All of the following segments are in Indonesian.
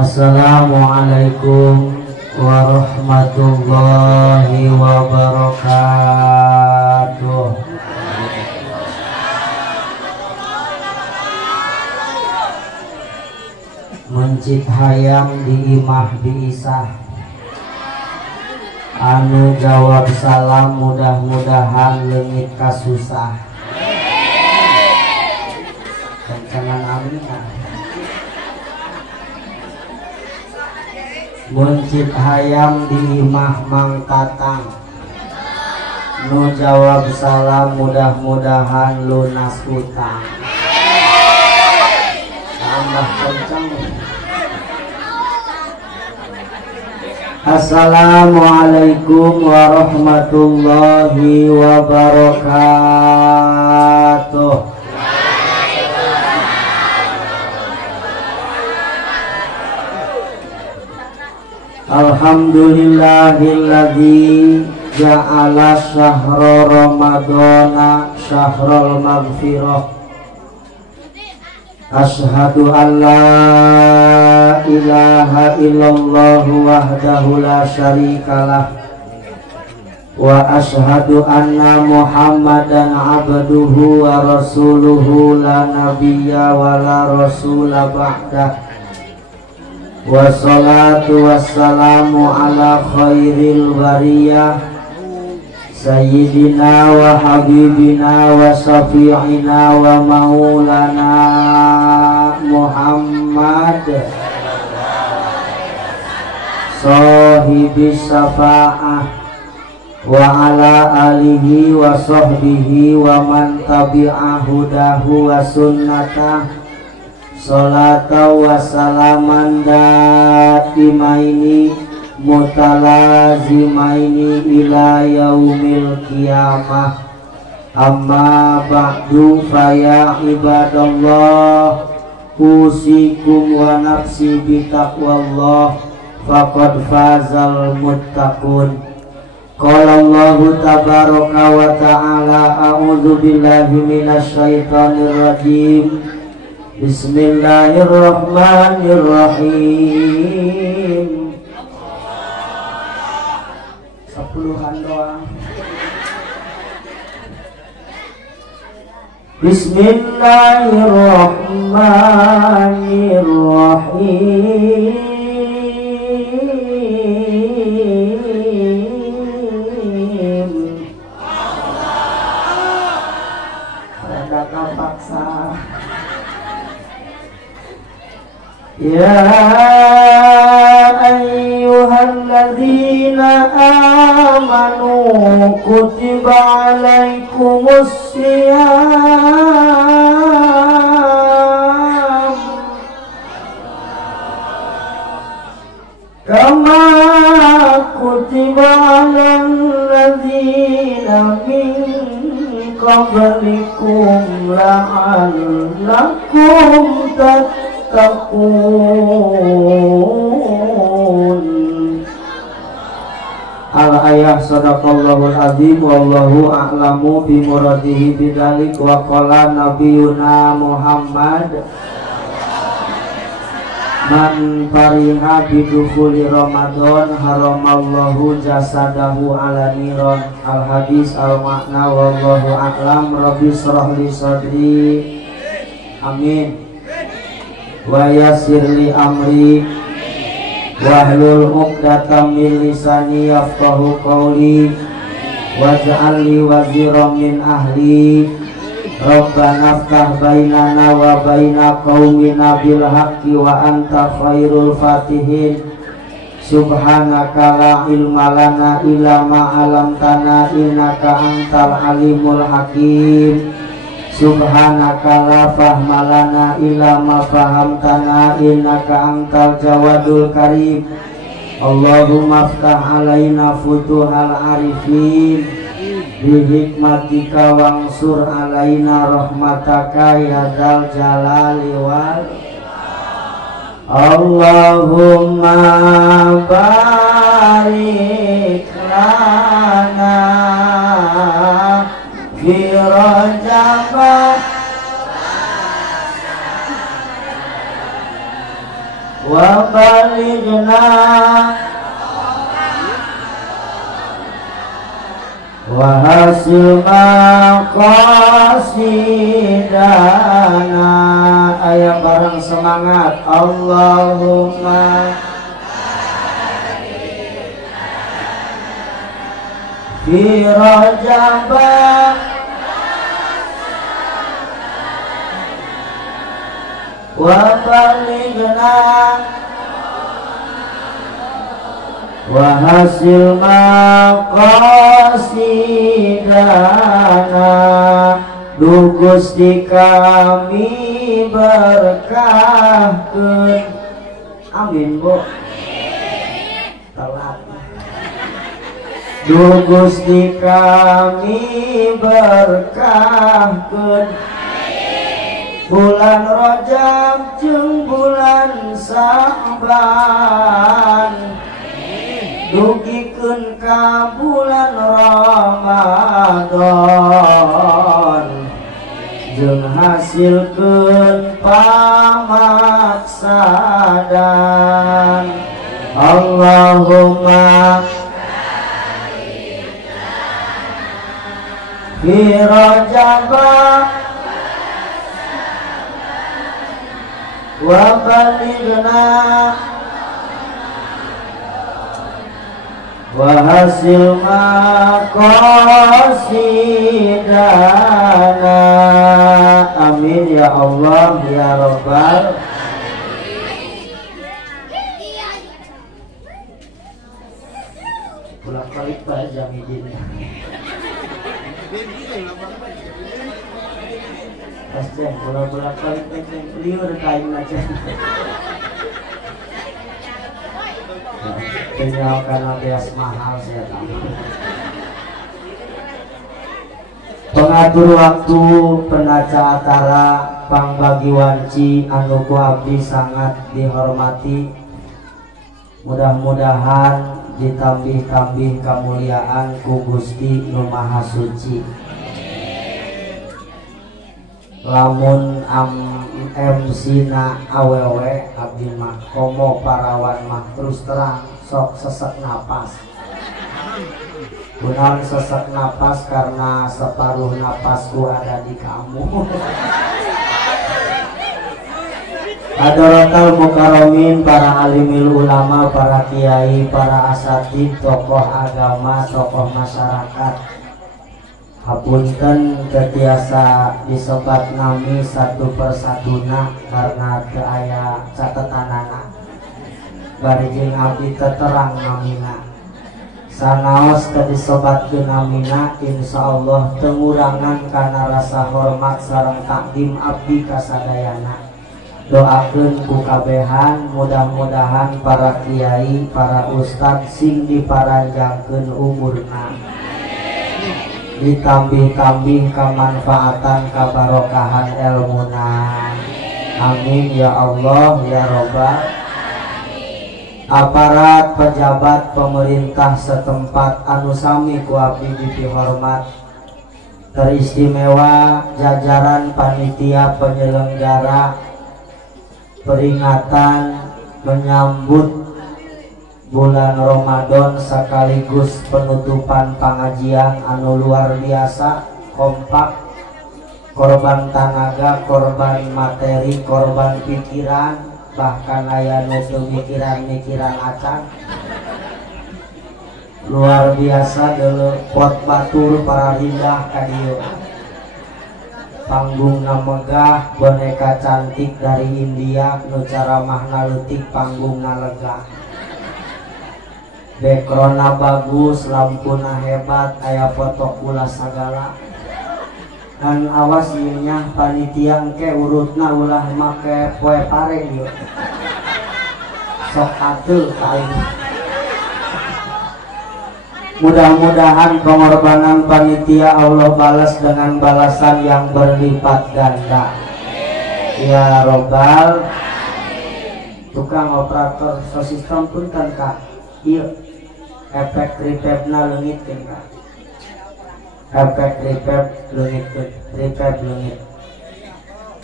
Assalamualaikum warahmatullahi wabarakatuh. Mencit hayang diimah diisah, anu jawab salam mudah-mudahan leungit kasusah. Kencangan amin. Mencit hayam diimah mang tatang, nu jawab salam mudah-mudahan lunas utang. Tambah kencang. Assalamualaikum warahmatullahi wabarakatuh. Alhamdulillahilladzi ja'ala syahra ramadana syahrul maghfirah. Asyhadu an la ilaha illallah wahdahu la syarikalah wa asyhadu anna muhammadan abduhu wa rasuluhu la nabiyya wa la rasula ba'dah. Wassalatu wassalamu ala khairil bariyah sayyidina wa habibina wa syafi'ina wa maulana Muhammad sahibis syafa'ah wa ala alihi wa sahbihi wa man tabi'a hudahu wa sunnatah. Salata wa salaman daimaini mutalazimaini ila yaumil qiyamah. Amma ba'du faya ibadallah, usikum wa nafsi bitaqwallah, faqad fazal muttaqun. Qala Allahu tabaraka wa ta'ala, a'udzu billahi minasy syaithanir rajim. Bismillahirrahmanirrahim. Sepuluhan doang. Bismillahirrahmanirrahim. Rada kapaksa. Ya ayyuhalladzina amanu kutiba alaikumus syiyam kama kutiba alal ladzina min qablikum la'allakum tattaqun. Al-ayah sadaqallahul azim wallahu a'lamu bimuradihi bidzalik wa qala nabiyuna Muhammad man fariha bidukhuli Ramadan haramallahu jasadahu ala niron. Al-hadis al-makna wallahu a'lam. Rabbi shrah li sadri amin wa yassir li amri wahlul 'uqdatam min lisani yafqahu qawli waj'al li waziran min ahli. Rabbana iftah bainana wa baina qaumina bil haqqi wa anta khairul fatihin. Subhanaka la ilma lana illa ma 'allamtana innaka antal alimul hakim. Subhanaka la fahma lana illa ma fahamtana innaka antal jawadul karim. Allahumma iftah alaina futuhal arifin bi hikmatika wansur alaina rahmataka ya dzal jalali wal. Allahumma barik lana fi Rajab wa balighna wa hasil maqasidana. Aya bareng semangat Allahumma fi Rajab wa balighna wa hasil maqasidana. Duh Gusti kami berkahkeun. Amin Bu. Telat. Duh Gusti kami berkahkeun bulan Rajab jeung bulan Sa'ban, dugikeun ka bulan Ramadan jeung hasilkeun pamaksadan. Allahumma fi Rajab wa balighna wa hasil maqasidana. Amin ya Allah ya Rabbal. Bolak-balik Pak Jamidin. Pasien, bolak-balik teknik liur kain aja. Tinggal karena bias mahal saya tahu. Pengatur waktu penaca acara pangbagi wanci anu ku abdi sangat dihormati. Mudah-mudahan ditambih-tambih kemuliaan ku Gusti Nu Maha Suci. Lamun MC na awewe abdi mah komo parawan mah terus terang sok sesek napas. Bukan sesek napas karena separuh napasku ada di kamu. Hadratul mukarramin, para alimil ulama, para kiai, para asatid, tokoh agama, tokoh masyarakat. Hapunten ketiasa disobat nami satu persatuna karena teu aya catetanana. Bari jeung abdi terang namina. Sanaos teu disobatkeun namina insyaallah teu ngurangan kana rasa hormat sareng takdim abdi kasadayana. Doakeun ku kabehan mudah-mudahan para kiai, para ustad sing diparanjangkeun umurna. Ditambih-tambih kemanfaatan kabarokahan ilmuna. Amin ya Allah ya Rabbal. Aparat pejabat pemerintah setempat anu sami ku abdi dipihormat, teristimewa jajaran panitia penyelenggara peringatan menyambut bulan Ramadan sekaligus penutupan pengajian anu luar biasa, kompak, korban tenaga, korban materi, korban pikiran, bahkan aya nu mikiran-mikiran acan. Luar biasa dulu pot batur para indah kadieu. Panggung megah, boneka cantik dari India, nu caramahna leutik, panggungna lega. Backgroundna bagus, lampuna hebat, aya foto kula sagala. Dan awas ieunya panitia engke urutna ulah make poe pare ieu. Sok atuh ka aing. Mudah-mudahan pengorbanan panitia Allah balas dengan balasan yang berlipat ganda. Ya Robbal. Tukang operator sosistem pun kan kak. Iya. Efek reverb-na leungitkeun kak. Efek reverb leungitkeun. Reverb leungit.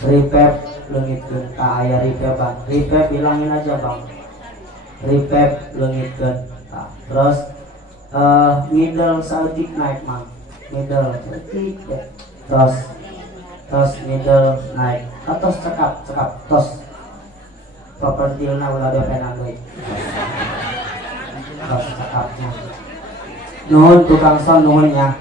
Reverb leungitkeun. Tak aya reverb bang. Reverb hilangin aja bang. Repep leungitkeun. Terus middle sautik naik mang. Middle sautik ya. Tos middle naik. Tos cekap tos. Propertilna ulah depenan deui. Tos cekapnya. Nuhun tukang son nuhunnya.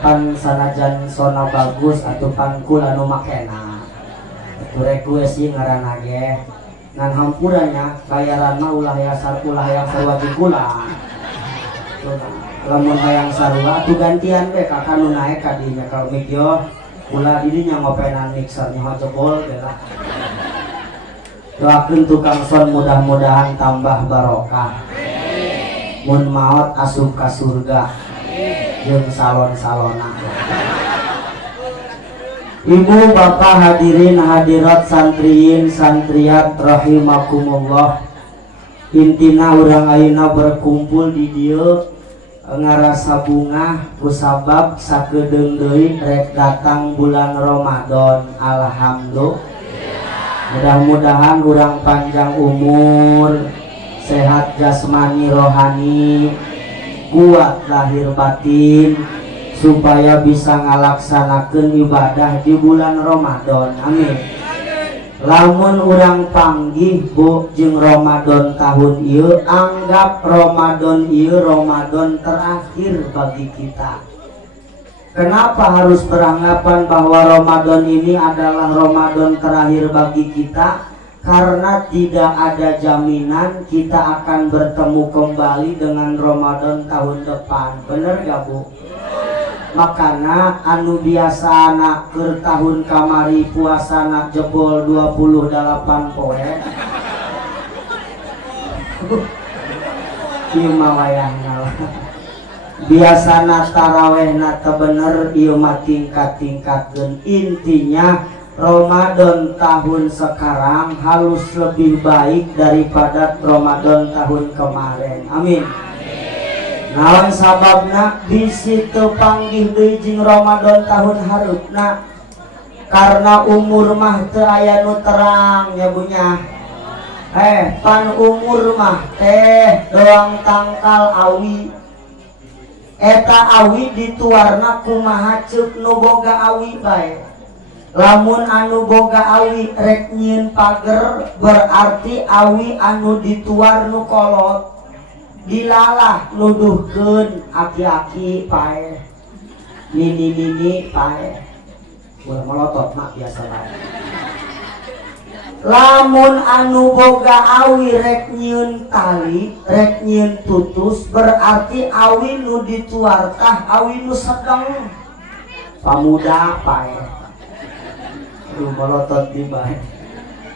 Pan sanajan sona bagus atuh pangkul anu makena. Atuh request ieu ngaranna ge. Ngan hampurannya bayaranna ulah yang sarua dikulang. Lamun hayang sarua atuh gantian we ka kanu naek ka dinya ka mikyo ulah didinya ngopenan mixernya jebol ge lah. Doakeun tukang son mudah-mudahan tambah barokah. Mun maot asup ka surga jeung salon-salona. Ibu bapak hadirin hadirat santriin santriat rahimakumullah. Intina urang ayeuna berkumpul di dieu ngarasa bunga kusabab sakedeung deui rek datang bulan Ramadan. Alhamdulillah. Mudah-mudahan urang panjang umur, sehat jasmani rohani, kuat lahir batin supaya bisa ngalaksanakeun ibadah di bulan Ramadan. Amin. Lamun urang panggih bu jeung Ramadan tahun ieu, anggap Ramadan ieu Ramadan terakhir bagi kita. Kenapa harus beranggapan bahwa Ramadan ini adalah Ramadan terakhir bagi kita? Karena tidak ada jaminan kita akan bertemu kembali dengan Ramadan tahun depan. Bener gak bu? Makanya anu biasa anak ke tahun kamari puasa nak jebol 28 poe. Cuma wayahna biasana taraweh nata bener ieu mah tingkat-tingkatkeun. Intinya Ramadan tahun sekarang harus lebih baik daripada Ramadan tahun kemarin. Amin. Naon sababna bisi teu panggih deui jeung Ramadan tahun hareupna? Karena umur mah teu aya nu terang ya bunya. Pan umur mah teh doang tangkal awi. Eta awi dituarna kumaha ceuk nu boga awi bae. Lamun anu boga awi rek nyieun pager berarti awi anu dituar nu kolot. Dilalah nuduhkeun aki-aki pae. Nini pae. Ulah melotot mak biasa bae. Lamun anu boga awi rek nyieun tali, rek nyieun tutus, berarti awi nu dituar tah awi nu sedeng. Pamuda pae. Aduh melotot di bae.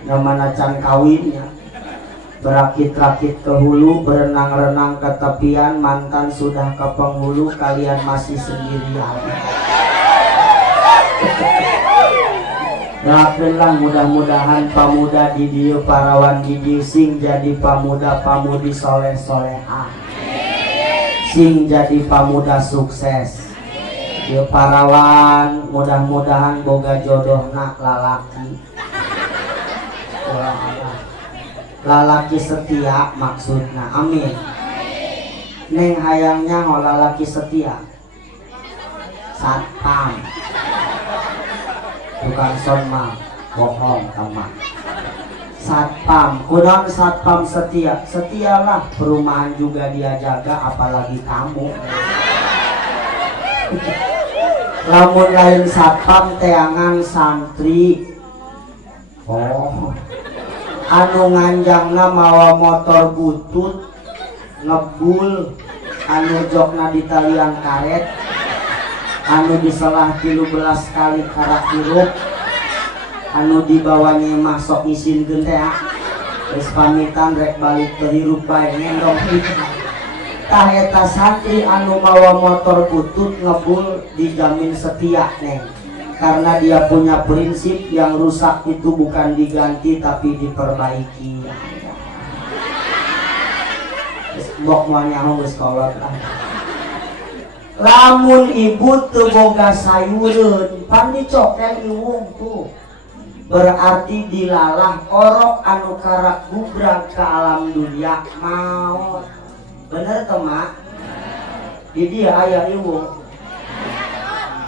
Namana can kawinnya. Berakit-rakit ke hulu, berenang-renang ke tepian, mantan sudah ke penghulu, kalian masih sendirian. Doakeunlah mudah-mudahan pamuda di dieu parawan di dieu sing jadi pamuda-pamudi soleh-solehah. Sing jadi pamuda sukses. Dieu parawan mudah-mudahan boga jodohna lalaki. Lalaki setia maksudna. Amin. Neng hayangnya ngo lalaki setia. Satpam. Tukang son mah bohong teman. Satpam, kurang satpam setia. Setialah, perumahan juga dia jaga, apalagi kamu. Lamun lain satpam teangan santri. Oh, anu nganjangna mawa motor butut ngebul, anu jokna di talian karet, anu diselah 13 kali karak hirup, anu dibawanya masuk isin gentea terus pamitan rek balik ke hirup baik ngendong tah eta santri anu mawa motor butut ngebul dijamin setia neng, karena dia punya prinsip yang rusak itu bukan diganti tapi diperbaiki. Bok moanya geus kolot lah. Lamun ibu teu boga sayureun pan dicokel iwung tuh. berarti dilalah orok anu karak gubrak ke alam dunia maut. Bener temak? Di dia aya iwung.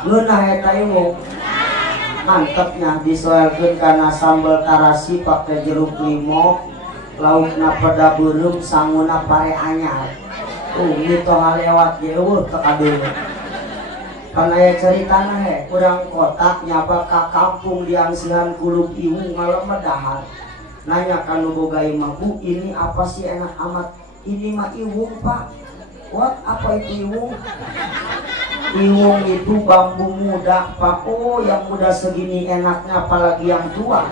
Geunah eta iwung. Mantepnya disoelkeun kana sambal tarasi pake jeruk limau, laukna peda beureum, sanguna pare anyar. Gitu halewat ge eueuh teu kadeung. Pan aya caritana he, urang kota nyapa ka kampung diangsihan kulub iwung malam dahar. Nanya kanu boga imah, "Bu, ini apa sih enak amat?" "Ini mah iwung, Pak." "What? Apa itu iwung?" "Iwung itu bambu muda, Pak." "Oh, yang muda segini enaknya apalagi yang tua."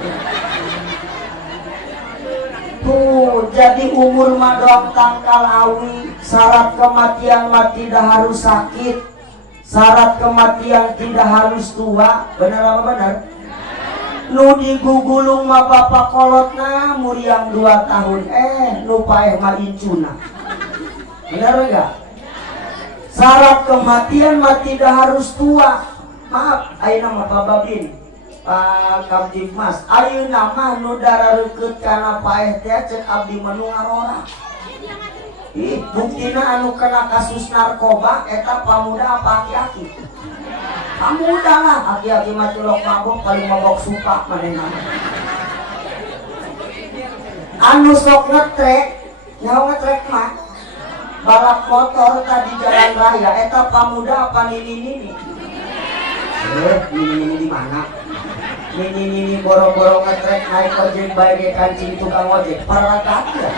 Tuh, jadi umur mah doang tangkal awi. Syarat kematian mah tidak harus sakit. Syarat kematian tidak harus tua. Bener apa bener? Nu digugulung mah bapak kolotna muriang 2 tahun. Nu paeh mah incuna. Bener enggak? Syarat kematian mah tidak harus tua. Maaf, ayeuna mah Pak Babin, Pak Kamtibmas, ayeuna mah nu darareukeut kana paeh teh cek abdi menu ngarora. Ih, buktina anu kena kasus narkoba eta pamuda apa aki-aki? Pamuda lah, aki-aki mah culok mabok paling mabok suka manehna. Anu sok ngetrek, nyaho ngetrek mah balap motor tadi jalan raya eta pamuda apa nini-nini? Nini-nini di mana? Nini-nini boro-boro ngetrek naik ojek bae ge kancing tukang ojek paragat ya.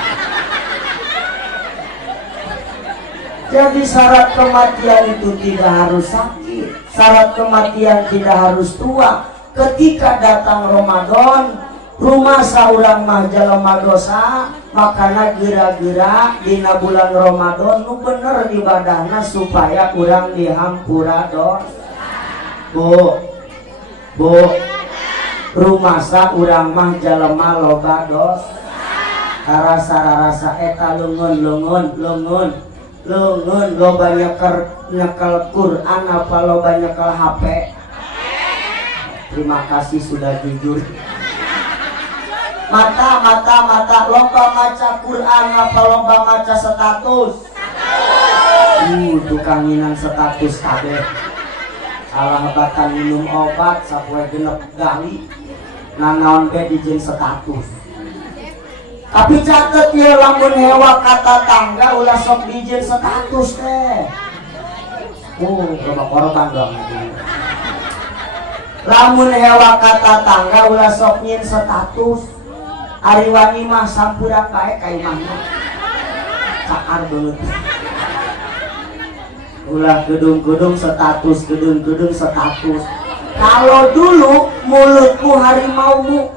Jadi syarat kematian itu tidak harus sakit, syarat kematian tidak harus tua. Ketika datang Ramadan, rumah saurang mah jalema dosa, makana geura-geura dina bulan Ramadan nu bener ibadahna supaya urang dihampura dosa. Bu, rumah saurang mah jalema loba dosa. Rasa-rasa eta lungun lo banyak nyekel Quran apa lo banyak nyekel HP. Terima kasih sudah jujur. Mata lomba maca Quran apa lomba maca status? Tukang minang status kabeh. Salah batan minum obat sapoe genep gali. Nanaon be dijieun status. Tapi catet ya lamun hewa kata tangga ulah sok dijieun status teh. Coba korban dong. Lamun hewa kata tangga ulah sok nyin status. Ari wani mah sampurang bae ka imahna. Cakar beungeut. Ulah gedung-gedung status, gedung-gedung status. Kalau dulu mulutmu harimaumu,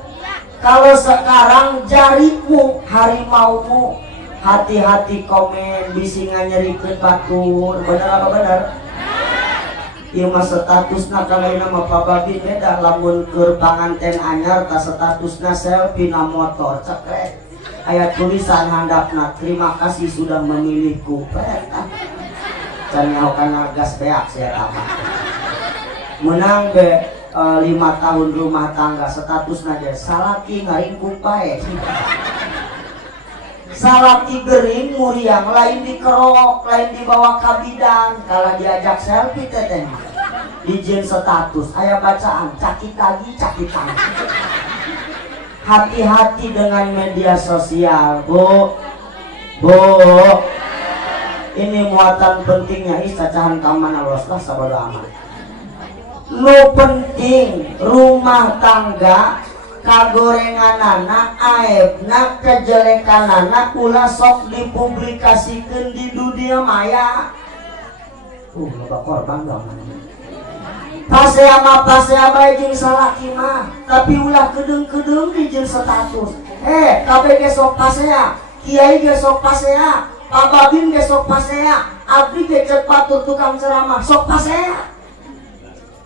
kalau sekarang jarimu harimaumu. Hati-hati komen bisingan nyerikeun batur. Bener apa bener? Ieu mah statusna kalaina mah Pak Babin beda. Lamun keur panganten anyar ta statusna selfie na motor cekrek. Aya tulisan handapna, "Terima kasih sudah memilihku." Can nyaho kana gas beak saya tambah. Menang be 5 tahun rumah tangga statusna ge salaki ngaringkuk bae. Salaki gering muriang lain dikerok, lain dibawa ka bidang, kalau diajak selfie teteh dijieun status aya bacaan cakit lagi. Hati-hati dengan media sosial, Bu. Ini muatan pentingnya cacahan kamana los lah sabodo amat. Nu penting rumah tangga kagorenganana, aibna, kejelekanana ulah sok dipublikasikeun di dunia maya. Loba korban dong. Pasea bae jeung salaki mah, tapi ulah kedeung-kedeung dijieun status. Kabeh ge sok pasea, kiai ge sok pasea, Pak Babin ge sok pasea, abdi ge cek patur tukang ceramah sok pasea.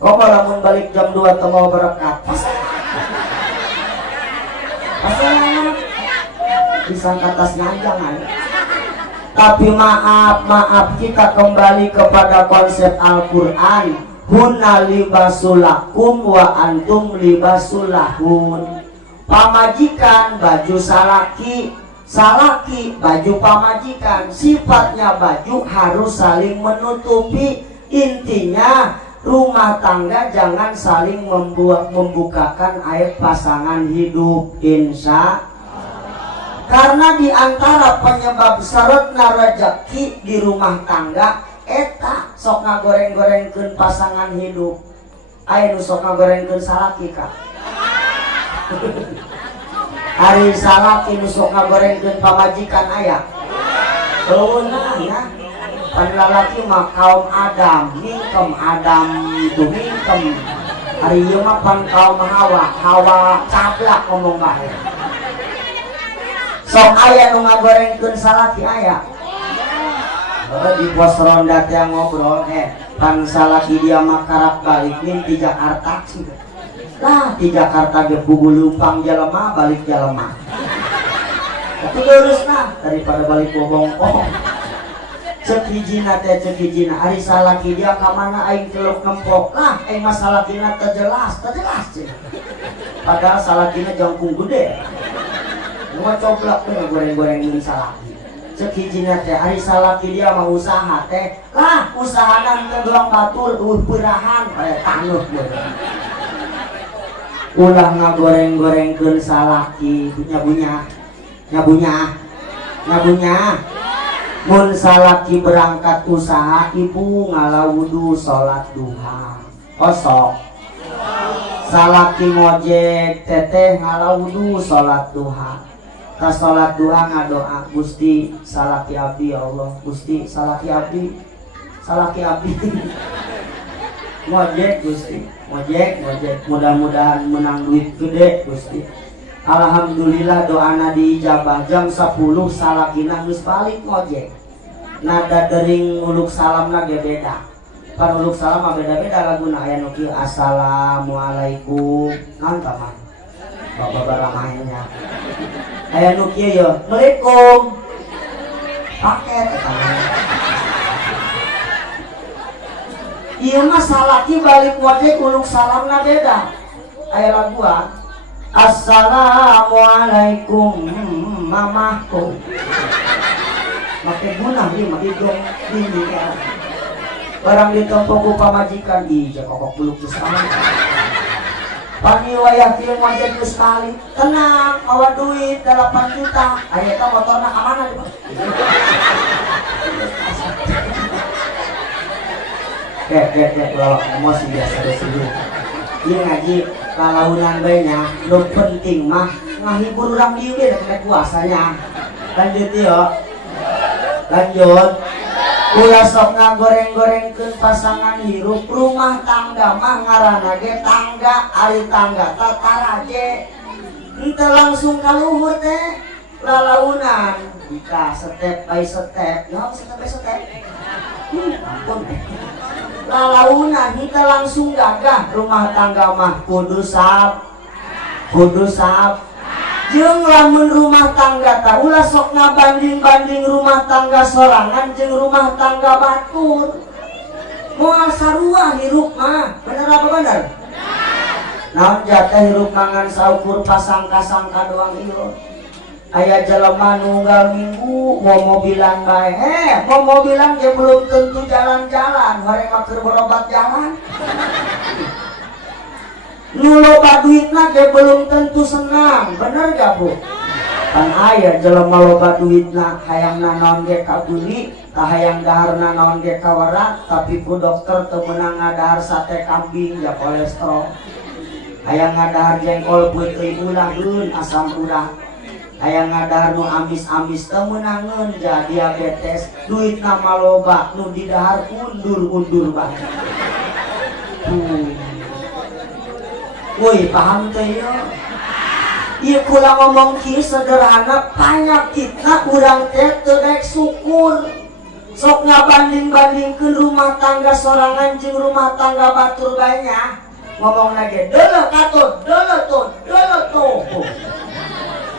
Komo lamun balik jam 2 teu mau berangkat pasea. Disangka tas nganjangan. Tapi maaf kita kembali kepada konsep Al-Quran. hunna libasulakum wa antum libasulahun. Pamajikan baju salaki, salaki baju pamajikan. Sifatnya baju harus saling menutupi. Intinya rumah tangga jangan saling membukakan aib pasangan hidup, insya. Karena diantara penyebab sarotna rezeki di rumah tangga eta sok ngagoreng-gorengkeun pasangan hidup. Aya nu sok ngagorengkeun salaki kak. Ari salaki nu sok ngagorengkeun pamajikan aya. Beunang ya. Pan lalaki mah kaum Adam, mingkem Adam itu mingkem. Hari ieu mah pan kaum Hawa, Hawa cablak ngomong bae. Sok aya nu ngagorengkeun salaki aya. Di pos ronda teh ngobrol, pan salaki dia mah karap balik nih di Jakarta. Lah di Jakarta ge bubu lumpang jelema balik jelema. Tapi lurusna daripada balik bobongkong. Cek hijina teh cek hijina hari salaki dia ka mana aing teluk ngempok lah aing mah salakina teu jelas padahal salakina jangkung gede mau coblak teh goreng-goreng ini salaki. Cek hijina teh hari salaki dia mah usaha teh lah usahanan teh doang batur peurahan tanuh ulah ngagoreng-gorengkeun salaki nyabunya mun salaki berangkat usaha ibu ngalawudu sholat duha kosok. Salaki ngojek teteh ngalawudu sholat duha. Ta sholat duha ngadoa Gusti salaki abdi ya Allah, Gusti salaki abdi ngojek Gusti ngojek mudah-mudahan menang duit gede Gusti. Alhamdulillah doana diijabah jam 10 salakina geus balik ngojek. Nada dering uluk salamna ge beda. Pan uluk salam mah beda-beda laguna aya nu kieu assalamualaikum. Naon ta mah? Bapak mainnya. Aya nu kieu ye, Assalamualaikum. Paket eta mah. Ieu mah salaki balik ngojek uluk salamna beda. Aya laguan Assalamualaikum mamahku. Make gunah ieu mah didong dini ya. Barang ditempo ku pamajikan ija kokok buluk geus balik. Pani wayah kieu ngojek geus balik. Tenang, awa duit 8 juta. Aya eta motorna ka mana di? Kek kalau emosi biasa dulu. Ieu ngaji kalaunan bae nya nu penting mah ngahibur urang dieu ge da puasanya. Lanjut yuk. Lanjut. Ulah sok ngagoreng-gorengkeun pasangan hirup rumah tangga mah ngaranna ge tangga, ari tangga tataraje. Henteu langsung ka luhur teh lalaunan. Jika step by step, ya step by step. Ampun. Lalaunan henteu langsung gagah rumah tangga mah kudu sab. Jeung lamun rumah tangga tah ulah sok ngabanding-banding rumah tangga sorangan jeung rumah tangga batur. Moal sarua hirup mah, bener apa bener? Naon jatah hirup mangan saukur pasangka-sangka doang ieu. Aya jelema nunggal minggu mau mobilan bae. Mau mobilan ge belum tentu jalan-jalan, horeng mah keur berobat jalan. Nu loba duitna ge belum tentu senang, bener gak Bu? Kan aya jelema loba duitna hayang naon ge kabuli, tah hayang daharna naon ge kawarat, tapi ku dokter teu meunang ngadahar sate kambing ya kolesterol. Hayang ngadahar jengkol peuting ulah asam urat. Hayang ngadahar nu amis-amis teu meunangeun ja diabetes, duitna mah loba nu didahar undur-undur bae. Woi paham teh ya? Ieu kula ngomong kieu sederhana panyakitna urang teh teu daek syukur. Sok ngabanding-bandingkeun rumah tangga sorangan jeung rumah tangga batur bae nya. Ngomongna ge deuleuh katut, deuleuh tuh.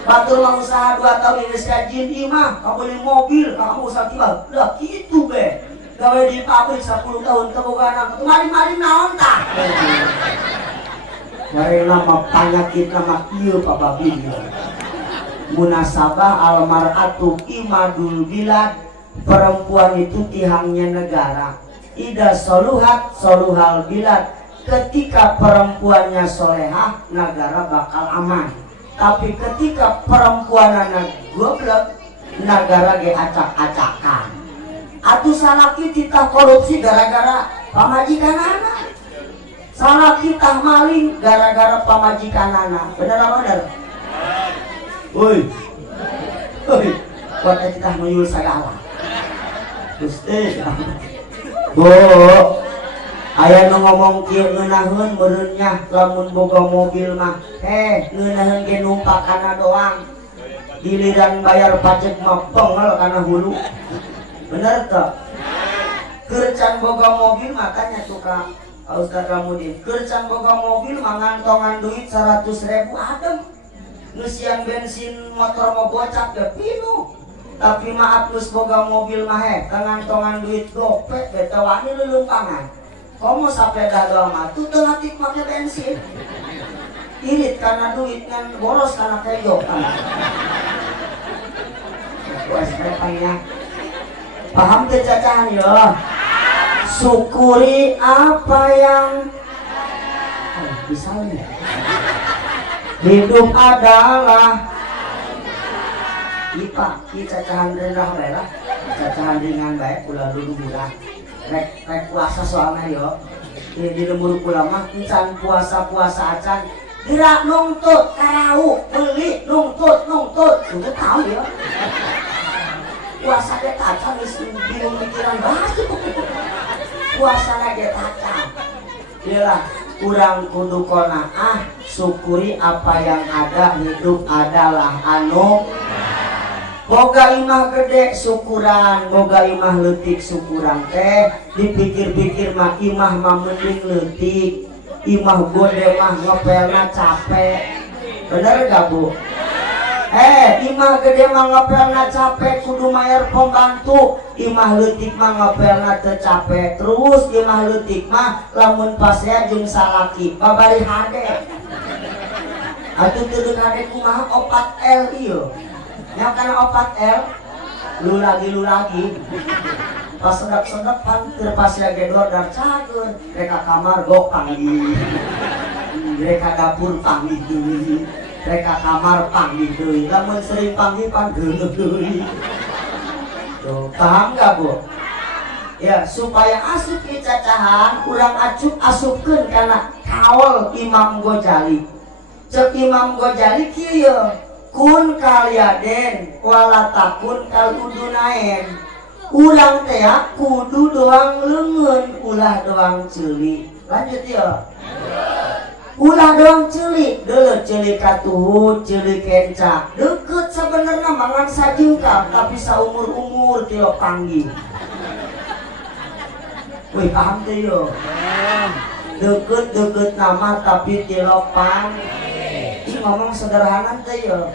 Batur mah usaha 2 tahun geus gajin ieu mah, ka beli mobil, ka usaha tiba. Dah kitu be. gawe di pabrik 10 tahun teboga anak kemarin-marin naon tak dari nama penyakit nama iya Pak Babi munasabah almaratu imadul bilad, perempuan itu tihangnya negara. Ida soluhat soluhal bilad, ketika perempuannya solehah negara bakal aman. Tapi ketika perempuan anak goblok negara ge acak-acakan. Atuh salaki titah korupsi gara-gara pamajikan anak, salaki tah maling gara-gara pamajikan anak. Bener apa bener? Woi, woi, buat kita menyul segala. Gusti, bo, ayah nu ngomong kieu ngeunaheun meureun nya lamun boga mobil mah, ngeunaheun ge numpak kana doang. Giliran bayar pajak mah bengel kana hulu. Bener teu? Keur can boga mobil makanya tukang Ustaz Ramudin, keur can boga mobil mah ngantongan duit 100.000 adem. Ngesian bensin motor mau bocap ya pinu, tapi maaf geus boga mobil mah kangantongan duit gopek beta wani lelumpangan komo sapeda doang mah tuh tengah-tengah make bensin irit karena duit kan boros karena keyok kan wes repanya paham teh cacahan ya syukuri apa yang bisa nih. Hidup adalah IPA, cacahan rendah belah, cacahan ringan baik, ulah dulu murah. Rek puasa soalnya yo, di lembur ulama, encan puasa acan, gerak nungtut, karau, beli nungtut, udah tahu ya. Puasa dia acan, bingung mikiran bahas puasa lagi acan, iyalah. Kurang kudu qanaah syukuri apa yang ada, hidup adalah anu boga imah gede syukuran, boga imah leutik syukuran teh dipikir-pikir mah imah mah mending leutik, imah gede mah ngepelna capek. Bener gak Bu? Imah gede mah ngepelna capek kudu mayar pembantu, imah leutik mah ngepelna teu capek. Terus imah leutik mah lamun pasea jeung salaki babari hade. Atuh teu deuk hade kumaha 4L ieu. Nya kana 4L lu lagi. Pas sedep-sedepan teu pasea gedor dar cageun, reka kamar gok panggih. Reka dapur panggih deui. Reka kamar panggih deui, lamun sering panggih pan geuneuh deui. Tuh, paham gak Bu? Ya, supaya asup ke cacahan, urang asupkeun kana kaul Imam Ghazali. Cek Imam Ghazali kieu, kun kalyaden wala takun kal udunaen. Urang teh kudu doang leungeun, ulah doang ceuli. Lanjut ya. Ulah doang celik, dulu celik katuhu, celik kencak deket sebenarnya mangan sajengkal, tapi saumur-umur tilo panggih. Wih paham tuh yo. Deket nama tapi tilo panggih. Ini ngomong sederhana tuh yo.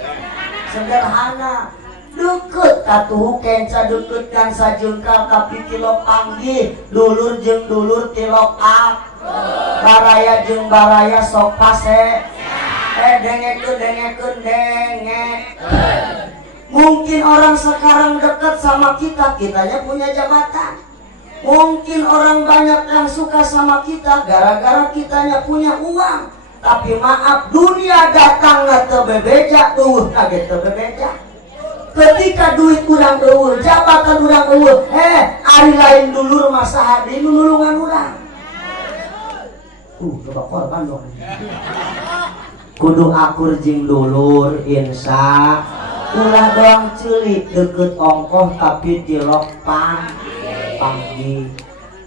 Sederhana. Deket katuhu kencak deket kan sajengkal, tapi tilo panggih. Dulur jeung dulur tilo ak. Baraya jeung baraya sok pase. Dengekeun dengek. Mungkin orang sekarang dekat sama kita, kitanya punya jabatan. Mungkin orang banyak yang suka sama kita gara-gara kitanya punya uang. Tapi maaf, dunia datang teu bebeja, eueuhna ge teu bebeja. Ketika duit urang eueuh, jabatan urang eueuh, ari lain dulur mah saha di nulungan urang. Coba korban dong. Kudu akur jeung dulur insya ulah doang celik deket ongkoh tapi tilok panggih.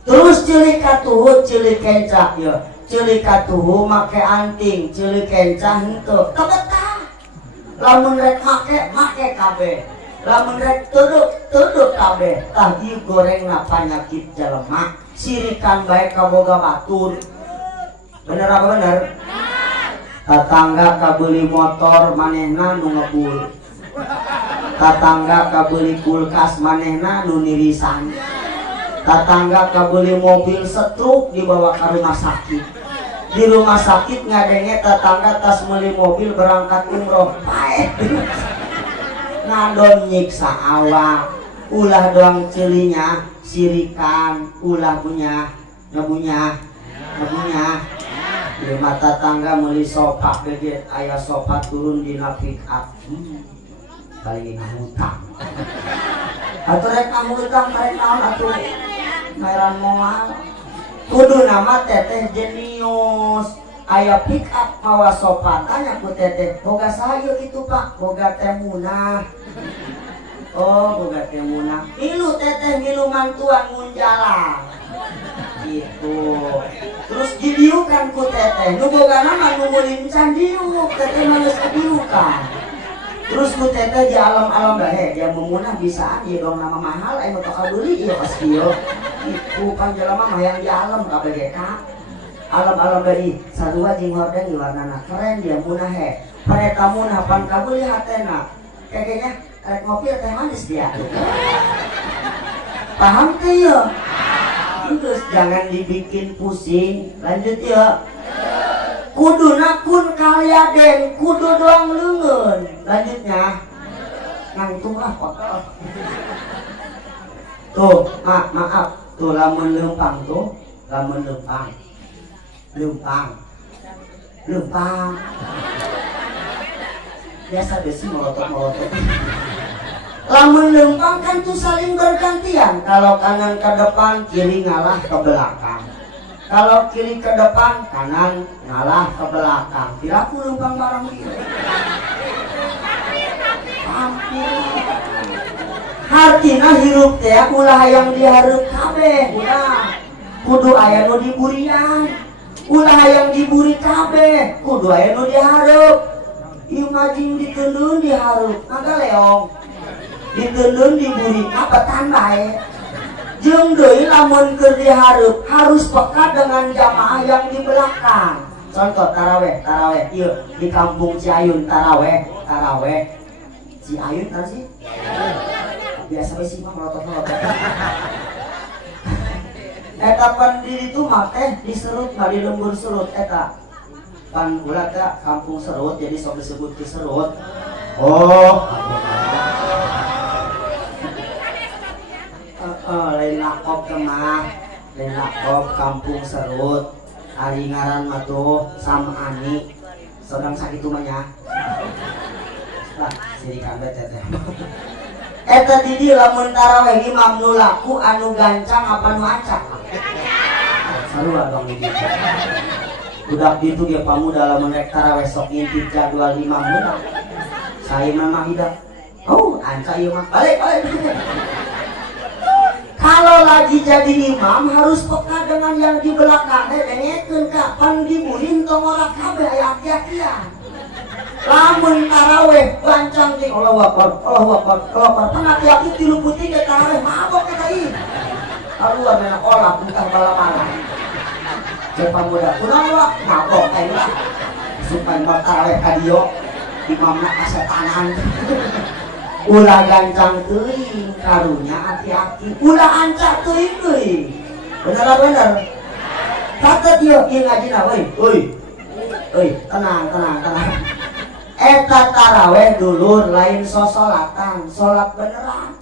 Terus celik katuhu celik kencah ya. Celik katuhu make anting, celik kencah henteu kabetah. Lamun rek make kabeh. Lamun rek teudeuk kabeh. Tah ieu gorengna panyakit jelema. Sirikan bae kaboga batur. Bener apa bener? Tetangga kabeli motor manehna nu ngebul. Tetangga kabeli kulkas manehna nu nirisan. Tetangga kabeli mobil setruk dibawa ke rumah sakit. Di rumah sakit ngadenge tetangga tas beli mobil berangkat umroh paet. Ngadon nyiksa awak, ulah doang celinya sirikan, ulah punya ngebunya. Di mata tangga meli sofa beget ayah sofa turun dina pick up. Kali ini hutang. Atuh rek hutang rek naon atuh maeran moal. Kudu nama teteh jenius. Aya pick up mawa sofa tanya ku teteh, boga saha kitu Pak? Boga teh Munah. Oh, boga teh Munah. Milu teteh milu mantuan mun jalan. Gitu. Terus didiukan ku teteh. Nu boga nama nu meuli can diuk, teteh mah geus diukan. Terus ku teteh di alam-alam bae, dia Munah bisaan ieu dong nama mahal aya nu tok beli ieu pas kieu. Itu kan jelema mah yang di alam kabeh ka. Alam-alam bae sarua jeung hordeng warnana keren dia Munah he. Pareta Munah pan kabeli hatena. Kayaknya rek ngopi teh manis dia. Paham teh ya? Terus jangan dibikin pusing. Lanjut ya. Kuduna kun kalyaden, kudu doang leungeun. Lanjutnya. Nangtung lah kotor. Tuh, maaf. Tuh lamun leumpang tuh, lamun leumpang. Biasa deh sih melotot. Lamun leumpang kan tuh saling bergantian. Kalau kanan ke depan, kiri ngalah ke belakang. Kalau kiri ke depan, kanan ngalah ke belakang. Kira aku leumpang bareng dia. Hampir. Hartina hirup teh ulah yang dihareup kabeh, ulah. Kudu aya nu diburian. Ulah yang diburi kabeh, kudu aya nu dihareup. Ieu ngajing diteundeun dihareup, mangga leong. Diteundeun diburi kabetan bae. Jeung deui lamun keur dihareup harus peka dengan jamaah yang di belakang. Contoh taraweh ieu di kampung Ciayun taraweh. Ciayun kan sih? Biasa we sih mah melotot-melotot. Eta pan di ditu mah teh diserut mah di lembur serut eta. Pan ulah teh kampung serut jadi sok disebut ke serut. Oh. Lain lakop kemah, lain lakop kampung serut. Ari ngaran mah tuh Samani. Sedang sakitu mah nya. Lah, sirikan bet teh. Eta di dieu lamun taraweh imam nu laku anu gancang apa nu acak? Sarua dong di dieu. Budak ditu ge pamuda lamun rek taraweh sok ngintip jadwal imam heula. Saeuna mah hidak. Oh, anca ieu mah. Balik. Kalau lagi jadi imam harus peka dengan yang di belakang. Dengekeun kapan diburin tong ora kabeh aya aki-akian. Lamun taraweh bancang ting Allahu Akbar. Pan aki-aki tilu putih ke taraweh mabok eta ieu. Kaluar mena olah bukan bala-bala. Cek pamuda kunaon lah mabok kae lah. Supaya mau taraweh ka dieu imamna kasetanan. Ulah gancang teuing karunya aki-aki. Ulah ancak teuing deui. Bener. Kata dia ieu ngajina euy. Tenang. Eta taraweh dulur lain sosolatan, salat beneran.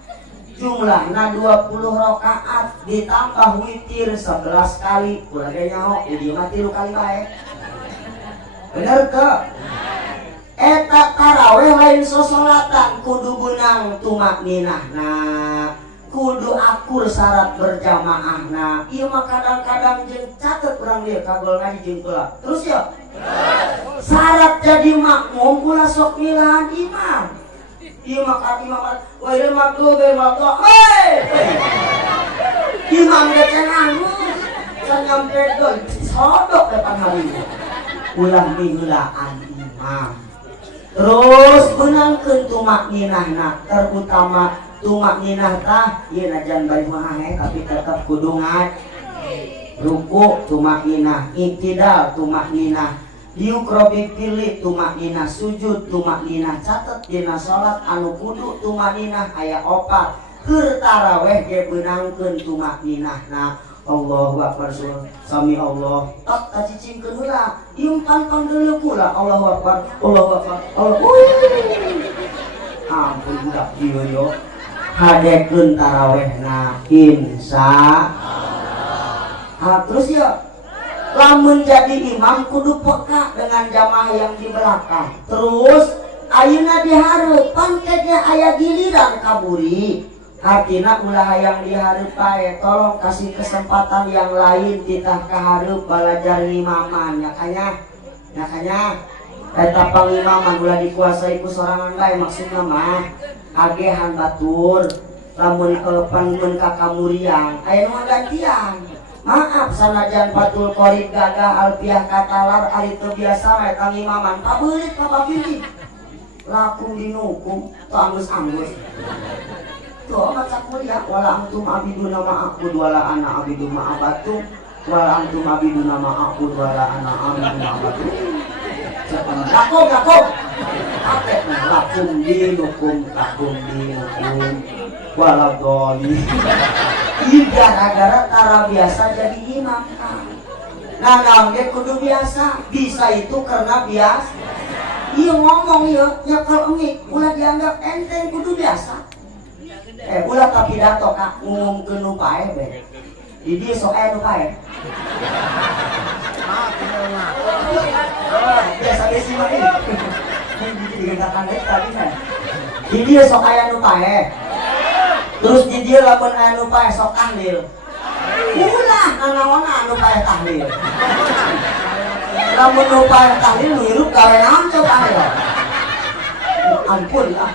Jumlahna 20 rakaat ditambah witir 11 kali. Ulah ge nyaho, di dieu mah 3 kali bae. Bener teu? Eta taraweh lain sosolatan kudu beunang tumakninahna, kudu akur syarat berjamaahna. Ieu mah kadang-kadang jeung catet urang dieu kagol ngaji jeung heula. Terus ya. Syarat jadi makmum ulah sok milahan imam. Ieu mah ka imam wa il maghdubi alaihim. Imam ge cenah can nyampe deui sodok depan hari. Ulah miheulaan imam. Terus benangkeun tumakninahna, terutama tumakninah tah ieu najan bari mah tapi tetep kudu ruku tumakninah, iktidal tumakninah, diukrobi pilih tumakninah, sujud tumakninah. Catet dina salat anu kudu tumakninah aya 4. keur taraweh ge beunangkeun tumakninahna Allahu Akbar sami Allah tak cicingkeun heula ieu pantang deuleu pula Allahu Akbar Allahu Akbar ampun budak dieu yo hadekeun tarawehna insyaallah. Terus ya lamun jadi imam kudu peka dengan jamaah yang di belakang. Terus ayeuna dihareupan kayaknya aya giliran kaburi. Artina ulah yang dihareup bae, tolong kasih kesempatan yang lain titah kahareup balajar ngimaman nyakanya. Eta pangimaman ulah dikuasai ku sorangan bae maksudna mah agehan batur lamun panmun ka kamuriang aya nu gantian. Maaf sanajan Fatul Qorib gagah alfiah katalar ari teu biasa we pangimaman kabeulit ka babili. Laku dinukum tu anggus-anggus. Tuh baca kuliah wala antum abiduna ma'abud wala ana abidu ma'abatu wala antum abiduna ma'abud wala ana abidu ma'abatu. Lakum lakum dinukum wala doli. Ieu gara-gara tara biasa jadi imam kan. Nah naon ge kudu biasa, bisa itu karena biasa. Iya ngomong ya nyakal engik ulah dianggap enteng kudu biasa. Ulah ka pidato ka ngumumkeun nu pae be. Di dieu sok aya nu pae. Biasa ge sih mah ini. Jadi digentakan deui tadi kan. Di dieu sok aya nu pae. Terus di dieu lamun aya nu pae sok tahlil. Ulah nanaon anu pae tahlil. Lamun nu pae tahlil hirup gawe naon coba aya. Ampun lah.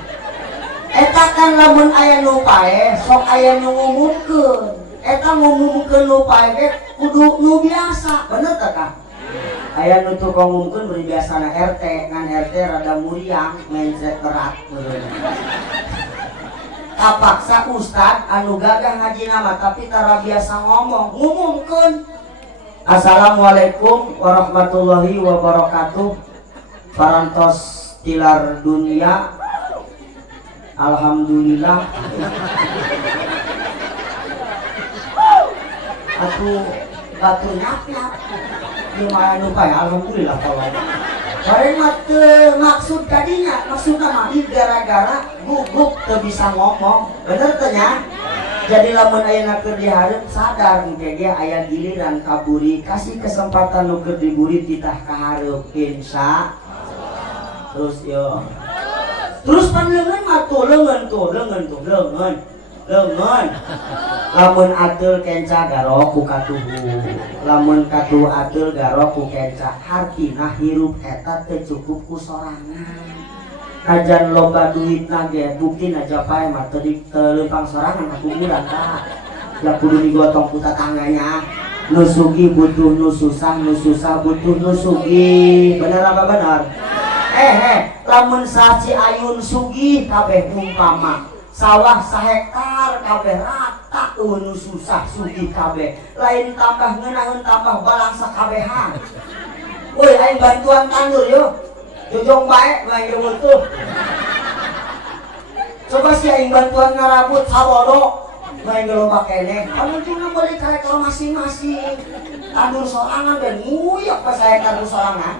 Eta kan lamun aya nu pae sok aya nu ngumumkeun. Eta ngumumkeun nu pae ge kudu nu biasa, bener teh Kang? Aya nu tukang ngumumkeun beri biasana RT, ngan RT rada muriang, mindset berat meureun. Kapaksa ustad anu gagah ngaji nama tapi tara biasa ngumumkeun. Assalamualaikum warahmatullahi wabarakatuh. Parantos tilar dunia. Alhamdulillah. Atuh batu nyap-nyap. Gimana nu pae alhamdulillah kalau. Bareng mah maksud tadinya, maksudna mah gara-gara gugup teu bisa ngomong. Bener teh nya? Jadi lamun ayeuna keur dihareup sadar engke ge aya giliran kaburi, kasih kesempatan nu keur diburi titah kahareup insya. Terus yo. Terus panleungeun mah tuh leungeun. Lamun atul kenca garo ku katuhu. Lamun katuh atul garo ku kenca. Hartina hirup eta teu cukup ku sorangan. Ajan loba duitna ge buktina japae mah teu leumpang sorangan aku urang tah. Ya kudu digotong ku tatangganya. Nu sugih butuh nu susah butuh nu sugih. Bener apa bener? Lamun saci ayun sugih kabeh umpama sawah sahektar kabeh rata nu susah sugih kabeh lain tambah ngeunaheun tambah balang sakabehan. Woi aing bantuan tandur yo jojong bae bae mutuh. Coba si aing bantuan ngarabut sabodo bae geloba keneh anu cuma balik ka masing-masing tandur sorangan dan nguyok pas saya tandur sorangan.